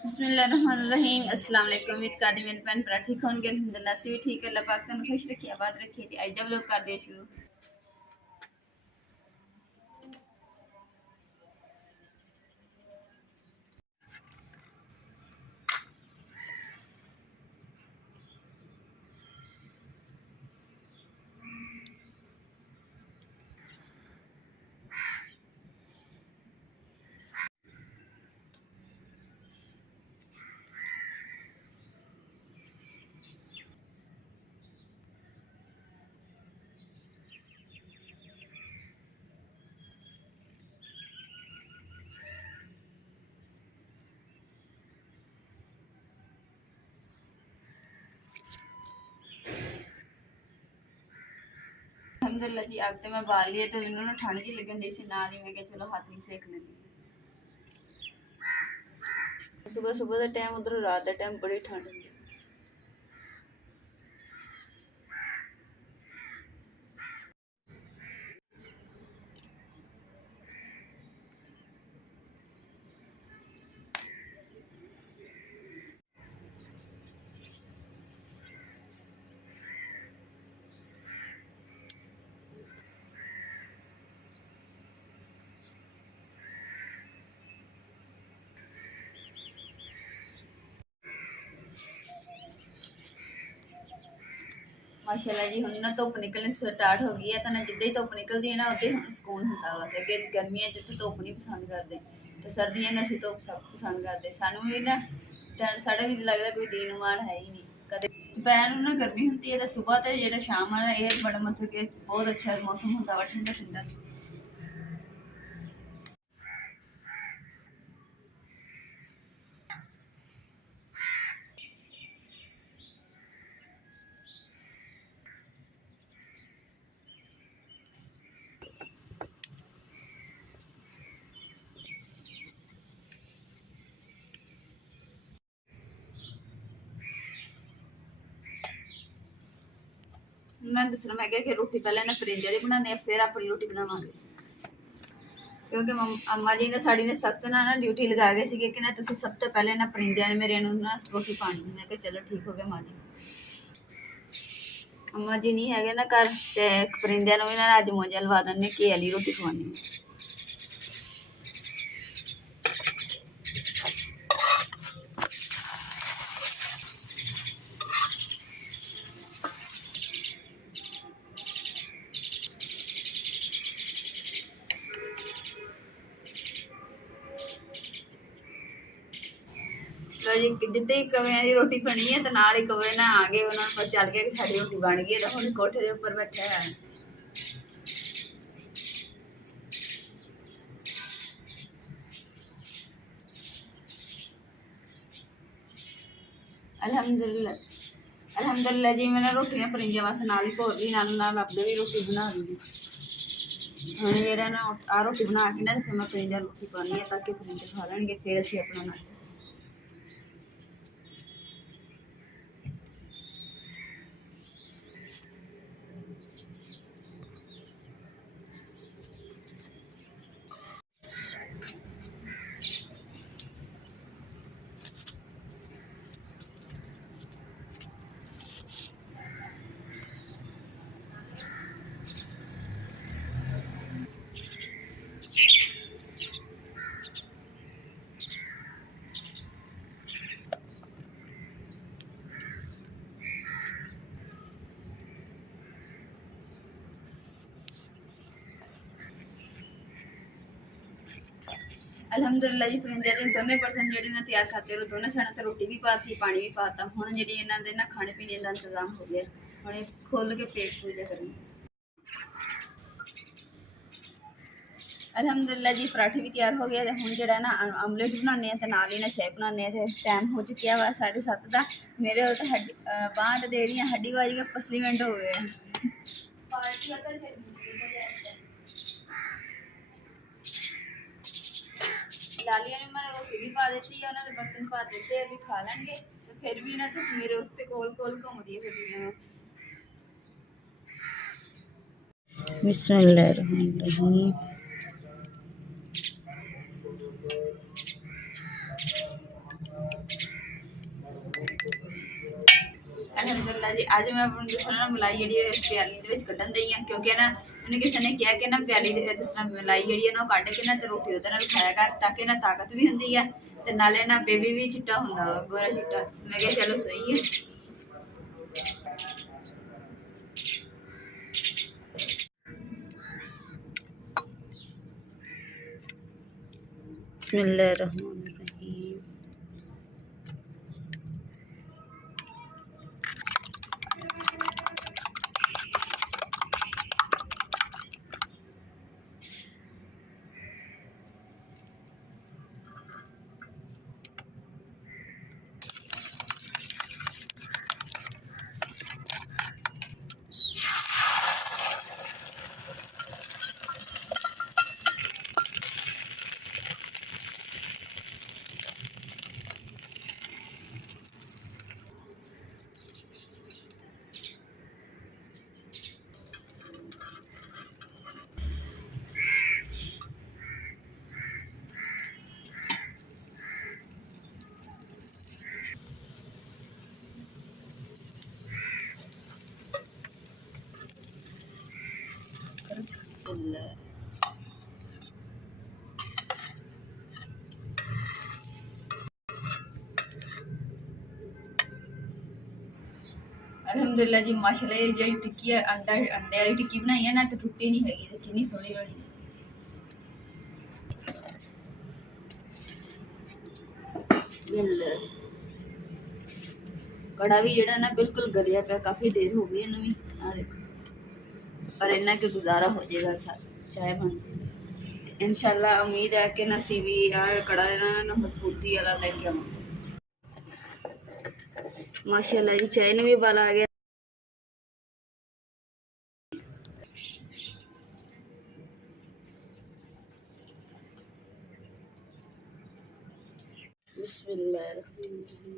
बिस्मिल्लाहिर्रहमानिर्रहीम। अस्सलाम वालेकुम। उम्मीद करदी मेरे भैन भरा ठीक होंगे। अल्हम्दुलिल्लाह से भी ठीक है। अल्लाह पाक तुहानू खुश रखे, आबाद रखे। अज दा व्लॉग कर दियो शुरू। अल्हम्दुलिल्लाह जी अब तो मैं बाल लिए तो इन्होंने ठंड जी लगन दी सी नाल ही मैं कहा चलो हाथ भी सेक लेंदी। सुबह सुबह का टाइम उधर रात का टाइम बड़ी ठंड होंदी। माशाल्लाह जी हुण ना धुप निकलनी स्टार्ट हो गई है तो ना जिद्दां ही धुप निकलती है ना उद्दां ही सुकून होंदा वा। ते अगे गर्मियां च धुप नहीं पसंद करते ते सर्दियां में असीं धुप सब पसंद करते। सानू भी ना साढ़ा भी लगदा कोई दीन मान है ही नहीं। कदे दोपहर नूं ना गर्मी होंदी है ते सुबह ते जेह्ड़ा शाम है ना ये बड़ा मतलब कि बहुत अच्छा मौसम होंदा वा, ठंडा ठंडा। मैं दसना मैं क्या कि रोटी पहले ना परिंदे दी बनाने फिर अपनी रोटी बनावांगे क्योंकि अम्मा जी ने साड़ी ने सख्त ना ड्यूटी लगा गए सी कि ना तुसीं सब तो पहले ना परिंदे मेरे ना रोटी पानी। मैं कहा चलो ठीक हो गया माँ जी। अम्मा जी नहीं है ना घर ते परिंदे भी ना अज मौजा लवा देने घी आह्ली रोटी खवानी। जी जिद्दां ही कवें की रोटी बनी है तो नाल ही कवे ना आ गए, उन्होंने पता चल गया कि साडी रोटी बन गई है। हुण कोठे दे उपर बैठा है। अल्हम्दुलिल्लाह अल्हम्दुलिल्लाह जी मैंने रोटियां परिंदे वास्ते नाल ही भोर ली, नाल अपने भी रोटी बना दी। हुण जेह्ड़ा ना आ रोटी बना के ना फिर मैं परिंदे रोटी पानी है ताकि परिंदे खा लैणगे फिर असीं अपना नाश्ता। अल्हम्दुलिल्लाह जी परिंदे दे दोने पर्सन जेह्ड़े ना तैयार खाते और दोनों साढ़े तो रोटी भी पाती पानी भी पाता। हुण जेह्ड़ी इन्हां दे ना खाने पीने का इंतजाम हो गया। हुण खोल के पेट पूजा करनी। ਅਲਹਮਦੁਲਿਲਾ ਜੀ ਪਰਾਠੇ ਵੀ ਤਿਆਰ ਹੋ ਗਏ ਤੇ ਹੁਣ ਜਿਹੜਾ ਨਾ ਆਮਲੇਟ ਬਣਾਉਂਦੇ ਆ ਤੇ ਨਾਲ ਹੀ ਨਾ ਚਾਹ ਬਣਾਉਂਦੇ ਆ ਤੇ ਟਾਈਮ ਹੋ ਚੁੱਕਿਆ ਵਾ 7:30 ਦਾ। ਮੇਰੇ ਉਹ ਤਾਂ ਹੱਡੀ ਬਾਂਹ ਦੇ ਰਹੀਆਂ ਹੱਡੀ ਵਾਜੀ ਕੇ ਪਸਲੀਮੈਂਟ ਹੋ ਗਏ ਲਾਲੀਆਂ ਨੇ ਮੈਨੂੰ ਰੋਟੀ ਵੀ ਪਾ ਦਿੱਤੀ ਆ, ਉਹਨਾਂ ਦੇ ਬਰਤਨ ਪਾ ਦਿੱਤੇ ਆ ਵੀ ਖਾ ਲੈਣਗੇ ਤੇ ਫਿਰ ਵੀ ਨਾ ਮੇਰੇ ਉੱਤੇ ਕੋਲ ਕੋਲ ਘੁੰਮਦੀ ਫਿਰਦੀਆਂ। ਬਿਸਮਿल्लाहिर्रहमानिर्रहीम। अलहमदुलिल्लाह जी आज मैं आपको दसना मलाई जी प्याली कढ़न दी हाँ, क्योंकि ना मैंने किसी ने कहा कि ना प्याली दसना मलाई जी ना कढ़ के ना रोटी वो खाया कर ताकि ना ताकत भी होंगी है तो नाले ना बेबी भी चिट्टा होंगे गोरा चिट्टा। मैं क्या चलो सही है। बिस्मिल्लाहिर्रहमानिर्रहीम। अलहमदुलिल्लाह जी माशाल्लाह ये जी टिक्की है अंडे वाली टिक्की बनाई है ना तो टुट्टी नहीं हैगी तो कितनी सोहनी बनी। कड़ा भी जेड़ा ना बिल्कुल गलिया पे काफ़ी देर हो गई इन्हें भी आ देखो पर इन्ना के गुजारा हो जाएगा चाय बन जाएगी इंशाल्लाह। उम्मीद है कि नसी भी यार कड़ा ना मजबूती वाला लेके आऊँ। माशाल्लाह जी चाय ने भी बाल आ गया। बिस्मिल्लाहिर्रहमानिर्रहीम।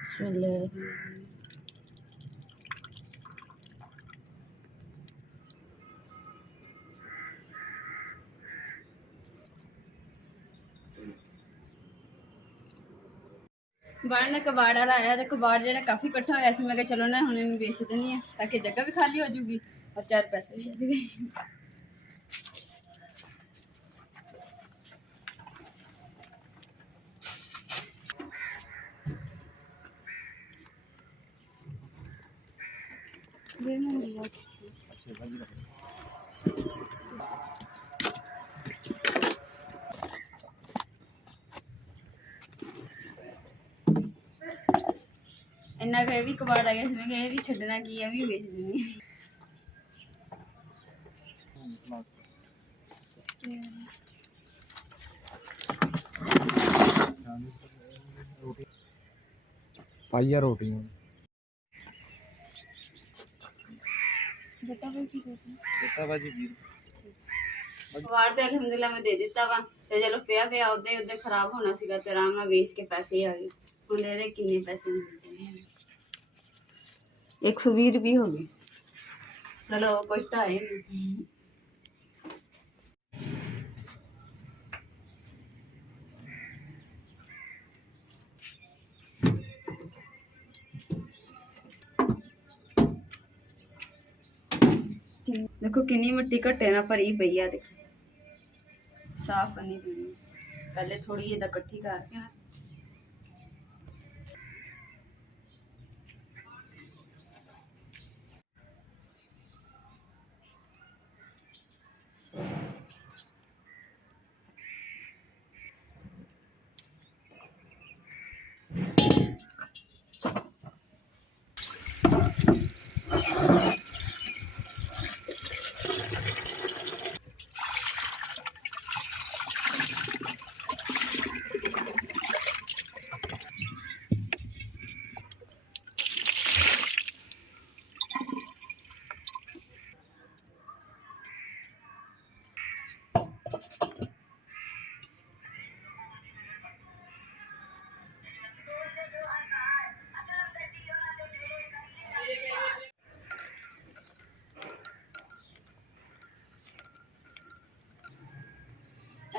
बिस्मिल्लाहिर्रहमानिर्रहीम। बाहर ना कबाड़ वाला आया तो कबाड़ जो काफ़ी इकट्ठा होया सी। मैं कहा चलो ना हुण इन्हूं बेच देनी है ताकि जगह भी खाली हो जूगी और 4 पैसे भी आ जाएंगे। इन्ना का भी कबाड़ आ गया मैं कहा भी छड्डना की है भी बेच देनी है। पाइया रोटी कबाड़ तो अलहमदुलिल्लाह मैं दे दिता वा तो चलो पिया पिया उदे उदे खराब होना सीगा ते आराम नाल बेच के पैसे ही आ गए। हुण दे किन्ने पैसे मिलते हैं 120 रुपये हो गए। चलो कुछ तो आए देखो किन्नी मिट्टी घट्टे ना भरी पई है। देखो साफ करनी पैनी पहले थोड़ी इदा कट्ठी करके ना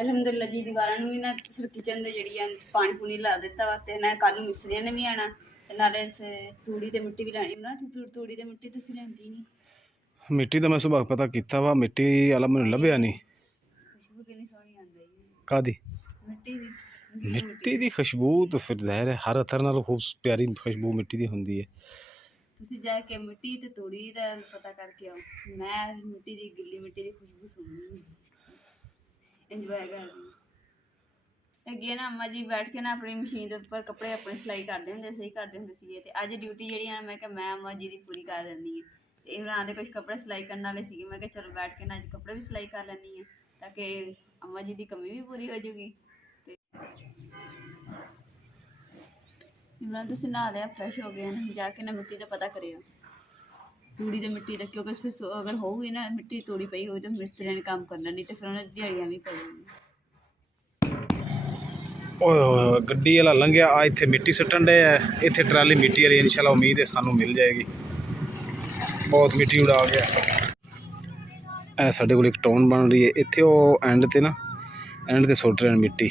ਅਲਹਮਦੁਲਿਲਾ ਜੀ ਦੀਵਾਰਾਂ ਨੂੰ ਵੀ ਨਾ ਕਿਚਨ ਦੇ ਜਿਹੜੀਆਂ ਪਾਣੀ ਪੂਣੀ ਲਾ ਦਿੱਤਾ ਵਾ ਤੇ ਨਾ ਕੱਲ ਨੂੰ ਮਿਸਤਰੀਆਂ ਨੇ ਵੀ ਆਣਾ ਤੇ ਨਾਲੇ ਤੂੜੀ ਤੇ ਮਿੱਟੀ ਵੀ ਲੈਣੀ ਨਾ ਤੂੜੀ ਤੇ ਮਿੱਟੀ ਤੁਸੀਂ ਲੈਂਦੀ ਨਹੀਂ ਮਿੱਟੀ ਦਾ ਮੈਂ ਸੁਭਾਅ ਪਤਾ ਕੀਤਾ ਵਾ ਮਿੱਟੀ ਵਾਲਾ ਮੈਨੂੰ ਲੱਭਿਆ ਨਹੀਂ ਖੁਸ਼ਬੂ ਕਿੰਨੀ ਸੋਹਣੀ ਆਉਂਦੀ ਹੈ ਕਾਦੀ ਮਿੱਟੀ ਦੀ ਮਿੱਟੀ ਦੀ ਖੁਸ਼ਬੂ ਤਾਂ ਫਿਰ ਜ਼ਾਹਿਰ ਹੈ ਹਰ ਅਤਰ ਨਾਲੋਂ ਖੂਬ ਪਿਆਰੀ ਖੁਸ਼ਬੂ ਮਿੱਟੀ ਦੀ ਹੁੰਦੀ ਹੈ ਤੁਸੀਂ ਜਾ ਕੇ ਮਿੱਟੀ ਤੇ ਤੂੜੀ ਦਾ ਪਤਾ ਕਰਕੇ ਆਓ ਮੈਂ ਮਿੱਟੀ ਦੀ ਗਿੱਲੀ ਮਿੱਟੀ ਦੀ ਖੁਸ਼ਬੂ ਸੁਣਨੀ ਇੰਜੋਏ ਕਰਦੀ ਅੱਗੇ ਨਾ ਅੰਮਾ ਜੀ ਬੈਠ ਕੇ ਨਾ ਆਪਣੀ ਮਸ਼ੀਨ ਦੇ ਉੱਪਰ ਕੱਪੜੇ ਆਪਣੇ ਸਿਲਾਈ ਕਰਦੇ ਹੁੰਦੇ ਸਹੀ ਕਰਦੇ ਹੁੰਦੇ ਸੀਗੇ ਤੇ ਅੱਜ ਡਿਊਟੀ ਜਿਹੜੀ ਆ ਮੈਂ ਕਿਹਾ ਮੈਂ ਅੰਮਾ ਜੀ ਦੀ ਪੂਰੀ ਕਰ ਦਿੰਦੀ ਹਾਂ ਤੇ ਇਮਰਾਨ ਦੇ ਕੁਝ ਕੱਪੜੇ ਸਿਲਾਈ ਕਰਨ ਵਾਲੇ ਸੀਗੇ ਮੈਂ ਕਿਹਾ ਚਲੋ ਬੈਠ ਕੇ ਨਾ ਅੱਜ ਕੱਪੜੇ ਵੀ ਸਿਲਾਈ ਕਰ ਲੈਂਦੀ ਹਾਂ ਤਾਂ ਕਿ ਅੰਮਾ ਜੀ ਦੀ ਕਮੀ ਵੀ ਪੂਰੀ ਹੋ ਜਾਊਗੀ ਤੇ ਇਮਰਾਨ ਤੁਸੀਂ ਨਹਾ ਲਿਆ ਫਰੈਸ਼ ਹੋ ਗਏ ਨਾ ਜਾ ਕੇ ਨਾ ਮਿੱਟੀ ਦਾ ਪਤਾ ਕਰਿਓ ਤੂੜੀ ਦੇ ਮਿੱਟੀ ਦਾ ਕਿਉਂਕਿ ਫਿਰ ਅਗਰ ਹੋਊਗੀ ਨਾ ਮਿੱਟੀ ਤੂੜੀ ਪਈ ਹੋਈ ਤਾਂ ਮਿਸਤਰੀਆਂ ਨੇ ਕੰਮ ਕਰਨਾ ਨਹੀਂ ਤੇ ਫਿਰ ਉਹਨਾਂ ਦੀ ਦਿਹਾੜੀਆਂ ਵੀ ਪੈ ਜਾਣਗੀਆਂ ਓਏ ਹੋਏ ਗੱਡੀ ਵਾਲਾ ਲੰਘਿਆ ਆ ਇੱਥੇ ਮਿੱਟੀ ਸੁੱਟਣ ਡੇ ਆ ਇੱਥੇ ਟਰਾਲੀ ਮਿੱਟੀ ਵਾਲੀ ਇਨਸ਼ਾਅੱਲਾ ਉਮੀਦ ਹੈ ਸਾਨੂੰ ਮਿਲ ਜਾਏਗੀ ਬਹੁਤ ਮਿੱਟੀ ਉਡਾ ਗਿਆ ਇਹ ਸਾਡੇ ਕੋਲ ਇੱਕ ਟਾਊਨ ਬਣ ਰਹੀ ਹੈ ਇੱਥੇ ਉਹ ਐਂਡ ਤੇ ਸੁੱਟ ਰਹੇ ਨੇ ਮਿੱਟੀ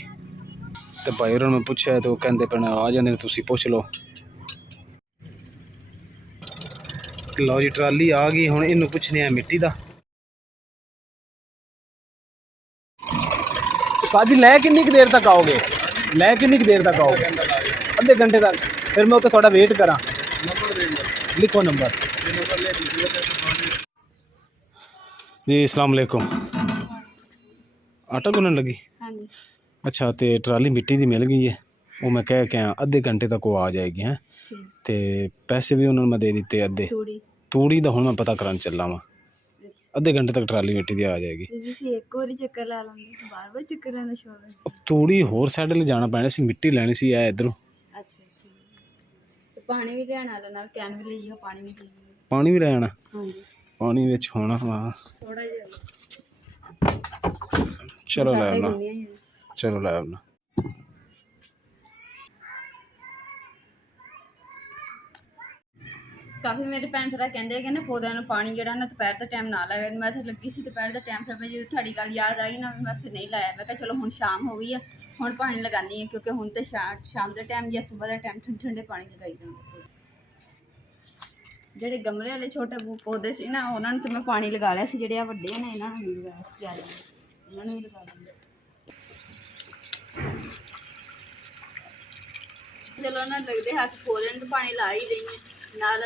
ਤੇ ਭਾਈ ਉਹਨਾਂ ਨੂੰ ਪੁੱਛਿਆ ਤੇ ਉਹ ਕਹਿੰਦੇ ਪੈਣਾ ਆ ਜਾਂਦੇ ਨੇ ਤੁਸੀਂ ਪੁੱਛ ਲਓ ਲਓ ਜੀ ਟਰਾਲੀ ਆ ਗਈ ਹੁਣ ਇਹਨੂੰ ਪੁੱਛਨੇ ਆ ਮਿੱਟੀ ਦਾ ਸਾਜੀ ਲੈ ਕਿੰਨੀ ਕੁ ਦੇਰ ਤੱਕ ਆਓਗੇ ਲੈ ਕਿੰਨੀ ਕੁ ਦੇਰ ਤੱਕ ਆਓਗੇ ਅੱਧੇ ਘੰਟੇ ਤੱਕ ਫਿਰ ਮੈਂ ਉੱਥੇ ਤੁਹਾਡਾ ਵੇਟ ਕਰਾਂ ਲਿਖੋ ਨੰਬਰ ਜੀ अस्सलाम वालेकुम आटा गुनन लगी ਹਾਂਜੀ अच्छा तो ट्राली मिट्टी की मिल गई है वो मैं कह के आया अद्धे घंटे तक वो आ जाएगी हैं तो पैसे भी उन्होंने मैं दे दिते अद्धे तूड़ी का हुण मैं पता करान चला वा अद्धे घंटे तक ट्राली मिट्टी की आ जाएगी ਤੁਸੀਂ ਇੱਕ ਵਾਰੀ ਚੱਕਰ ਲਾ ਲਾਂਗੇ ਬਾਰ-ਬਾਰ ਚੱਕਰ ਲਾਉਣ ਦਾ ਸ਼ੌਕ ਹੈ तूड़ी होर साइड ले जाना पैना सी मिट्टी लैनी सी ऐ इधरों ਅੱਛਾ ਠੀਕ ਤੇ ਪਾਣੀ ਵੀ ਲੈਣ ਵਾਲਾ ਨਾਲ ਕੈਨ ਵੀ ਲਈਓ ਪਾਣੀ ਵੀ ਲਈਓ पानी भी लैना ਹਾਂਜੀ पानी विच होना वा ਥੋੜਾ ਜਿਹਾ चलो लै ਸਾਡੇ आना ਗੁੰਨੀਆਂ ਹੀ ਆ। चलो लै आना ਕਾਫੀ ਮੇਰੇ ਭੈਣ ਭਰਾ ਕਹਿੰਦੇ ਕਿ ਨਾ ਪੌਦਿਆਂ ਨੂੰ ਪਾਣੀ ਜਿਹੜਾ ਨਾ ਦੁਪਹਿਰ ਦਾ ਟਾਈਮ ਨਾ ਲਾਇਆ ਮੈਂ ਤਾਂ ਲੱਗੀ ਸੀ ਦੁਪਹਿਰ ਦਾ ਟਾਈਮ ਫਿਰ ਮੈਂ ਜਦੋਂ ਤੁਹਾਡੀ ਗੱਲ ਯਾਦ ਆਈ ਨਾ ਮੈਂ ਫਿਰ ਨਹੀਂ ਲਾਇਆ ਮੈਂ ਕਿਹਾ ਚਲੋ ਹੁਣ ਸ਼ਾਮ ਹੋ ਗਈ ਆ ਹੁਣ ਪਾਣੀ ਲਗਾਉਂਦੀ ਹਾਂ ਕਿਉਂਕਿ ਹੁਣ ਤੇ ਸ਼ਾਮ ਦੇ ਟਾਈਮ ਜਾਂ ਸਵੇਰ ਦਾ ਟਾਈਮ ਠੰਡੇ ਪਾਣੀ ਲਗਾਈ ਜਾਂਦਾ ਜਿਹੜੇ ਗਮਲੇ ਵਾਲੇ ਛੋਟੇ ਪੌਦੇ ਸੀ ਨਾ ਉਹਨਾਂ ਨੂੰ ਤਾਂ ਮੈਂ ਪਾਣੀ ਲਗਾ ਲਿਆ ਸੀ ਜਿਹੜੇ ਆ ਵੱਡੇ ਨੇ ਇਹਨਾਂ ਨੂੰ ਨਹੀਂ ਲਗਾਇਆ ਪਿਆਜ਼ ਇਹਨਾਂ ਨੂੰ ਵੀ ਲਗਾ ਦਿੰਦੇ ਚਲੋ ਨਾ ਲੱਗਦੇ ਹੱਥ ਪੌਦਿਆਂ ਨੂੰ ਪਾਣੀ ਲਾ ਹੀ ਦੇਈਏ ਨਾਲ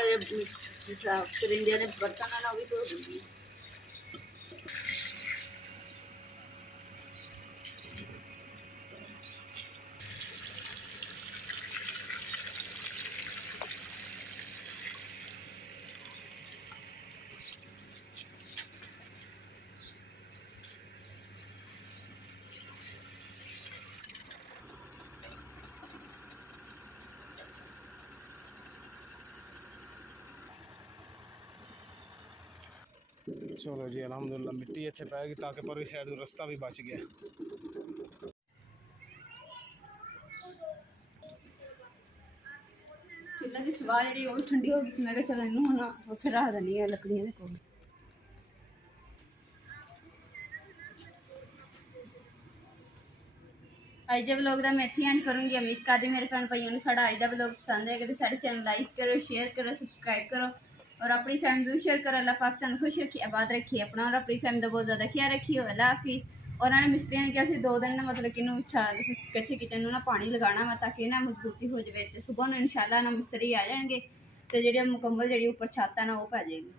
ਕਰਿੰਦਿਆਂ ਦੇ ਬਰਤਨਾਂ ਨਾਲ ਉਹ ਵੀ ਧੋ ਦਿੰਦੀ चलो जी अलहमदुलिल्लाह मिट्टी इत्थे पैगी ताकि परली साइड नूं रस्ता भी बच गया ਚੁੱਲ੍ਹੇ ਦੀ ਸਵਾਹ ਜਿਹੜੀ ਉਹ ਠੰਡੀ ਹੋ ਗਈ ਸੀ ਮੈਂ ਕਿਹਾ ਚਲ ਇਹਨੂੰ ਹੁਣ ਉੱਥੇ ਰੱਖ ਦਿੰਦੀ ਆ ਲੱਕੜੀਆਂ ਦੇ ਕੋਲ ਅੱਜ ਦੇ ਵਲੋਗ ਦਾ ਮੈਂ ਇੱਥੇ ਐਂਡ ਕਰੂੰਗੀ ਉਮੀਦ ਕਰਦੀ ਮੇਰੇ ਭੈਣ ਭਾਈਆਂ ਨੂੰ ਸਾਡਾ ਅੱਜ ਦਾ ਵਲੋਗ ਪਸੰਦ ਆਏਗਾ ਤੇ ਸਾਡੇ ਚੈਨਲ ਲਾਈਕ ਕਰੋ ਸ਼ੇਅਰ ਕਰੋ ਸਬਸਕ੍ਰਾइब करो और अपनी फैमिली को शेयर करो अल्लाह पाक तुम खुश रखिए आबाद रखिए अपना और अपनी फैमिली का बहुत ज़्यादा ख्याल रखिए अल्लाह हाफिज़ और उन्होंने मिस्त्रियों ने कहा कि 2 दिन ना मतलब कि कच्चे किचन में ना पानी लगाना वा ताकि ना मजबूती हो जाए तो सुबह इंशाल्लाह ना मिस्त्री आ जाएंगे तो जो मुकम्मल जी उपर छत है ना वो पै जाएगी।